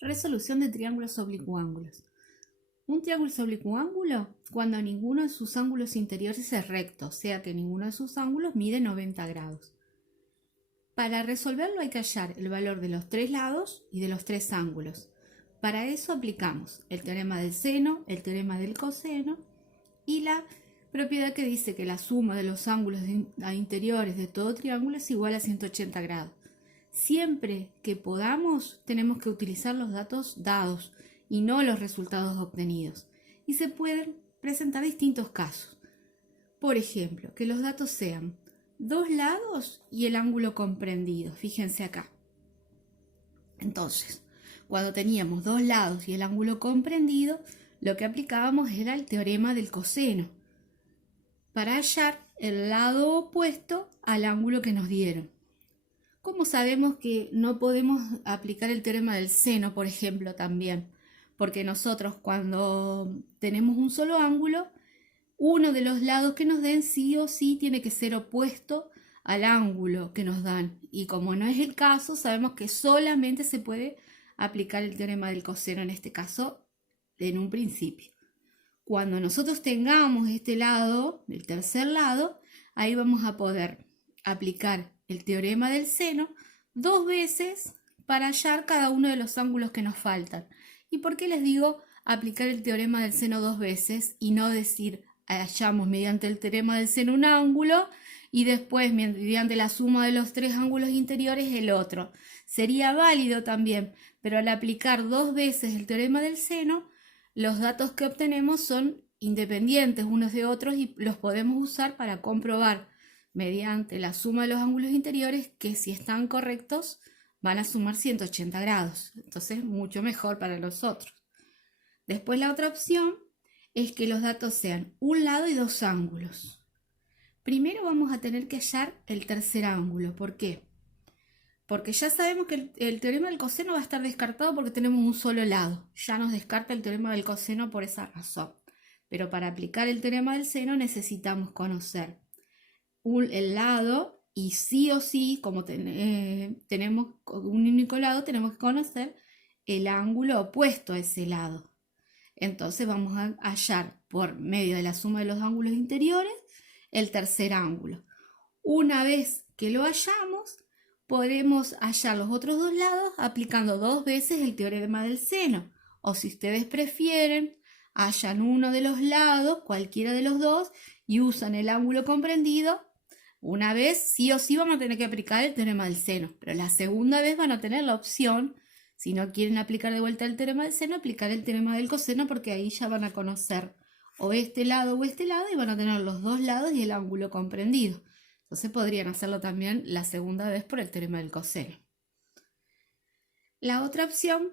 Resolución de triángulos oblicuángulos. Un triángulo es oblicuángulo cuando ninguno de sus ángulos interiores es recto, o sea que ninguno de sus ángulos mide 90 grados. Para resolverlo hay que hallar el valor de los tres lados y de los tres ángulos. Para eso aplicamos el teorema del seno, el teorema del coseno y la propiedad que dice que la suma de los ángulos interiores de todo triángulo es igual a 180 grados. Siempre que podamos tenemos que utilizar los datos dados y no los resultados obtenidos. Y se pueden presentar distintos casos. Por ejemplo, que los datos sean dos lados y el ángulo comprendido. Fíjense acá. Entonces, cuando teníamos dos lados y el ángulo comprendido, lo que aplicábamos era el teorema del coseno para hallar el lado opuesto al ángulo que nos dieron. ¿Cómo sabemos que no podemos aplicar el teorema del seno, por ejemplo, también? Porque nosotros cuando tenemos un solo ángulo, uno de los lados que nos den sí o sí tiene que ser opuesto al ángulo que nos dan. Y como no es el caso, sabemos que solamente se puede aplicar el teorema del coseno, en este caso, en un principio. Cuando nosotros tengamos este lado, el tercer lado, ahí vamos a poder aplicar el teorema del seno dos veces para hallar cada uno de los ángulos que nos faltan. ¿Y por qué les digo aplicar el teorema del seno dos veces y no decir hallamos mediante el teorema del seno un ángulo y después mediante la suma de los tres ángulos interiores el otro? Sería válido también, pero al aplicar dos veces el teorema del seno, los datos que obtenemos son independientes unos de otros y los podemos usar para comprobar mediante la suma de los ángulos interiores que si están correctos van a sumar 180 grados. Entonces mucho mejor para nosotros. Después la otra opción es que los datos sean un lado y dos ángulos. Primero vamos a tener que hallar el tercer ángulo. ¿Por qué? Porque ya sabemos que el teorema del coseno va a estar descartado porque tenemos un solo lado. Ya nos descarta el teorema del coseno por esa razón. Pero para aplicar el teorema del seno necesitamos conocer el lado y sí o sí, como tenemos un único lado, tenemos que conocer el ángulo opuesto a ese lado. Entonces vamos a hallar por medio de la suma de los ángulos interiores el tercer ángulo. Una vez que lo hallamos, podemos hallar los otros dos lados aplicando dos veces el teorema del seno. O si ustedes prefieren, hallan uno de los lados, cualquiera de los dos, y usan el ángulo comprendido. Una vez sí o sí van a tener que aplicar el teorema del seno, pero la segunda vez van a tener la opción, si no quieren aplicar de vuelta el teorema del seno, aplicar el teorema del coseno, porque ahí ya van a conocer o este lado y van a tener los dos lados y el ángulo comprendido. Entonces podrían hacerlo también la segunda vez por el teorema del coseno. La otra opción,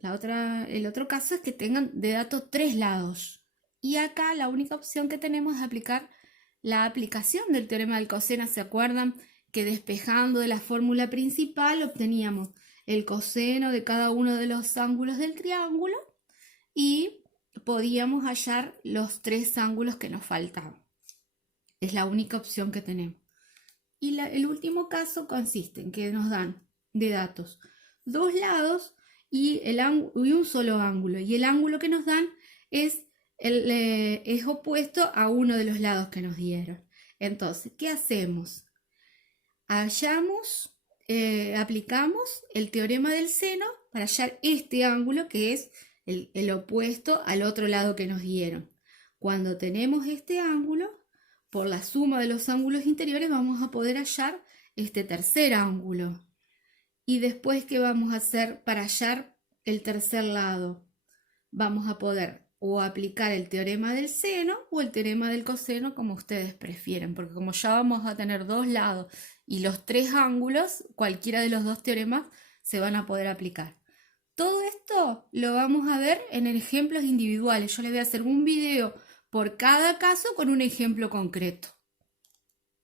el otro caso es que tengan de datos tres lados. Y acá la única opción que tenemos es aplicar la aplicación del teorema del coseno. ¿Se acuerdan que despejando de la fórmula principal obteníamos el coseno de cada uno de los ángulos del triángulo y podíamos hallar los tres ángulos que nos faltaban? Es la única opción que tenemos. Y el último caso consiste en que nos dan de datos dos lados y un solo ángulo. Y el ángulo que nos dan es opuesto a uno de los lados que nos dieron. Entonces, ¿qué hacemos? Aplicamos el teorema del seno para hallar este ángulo que es el opuesto al otro lado que nos dieron. Cuando tenemos este ángulo, por la suma de los ángulos interiores vamos a poder hallar este tercer ángulo. Y después, ¿qué vamos a hacer para hallar el tercer lado? Vamos a poder o aplicar el teorema del seno o el teorema del coseno, como ustedes prefieren, porque como ya vamos a tener dos lados y los tres ángulos, cualquiera de los dos teoremas se van a poder aplicar. Todo esto lo vamos a ver en ejemplos individuales. Yo les voy a hacer un video por cada caso con un ejemplo concreto.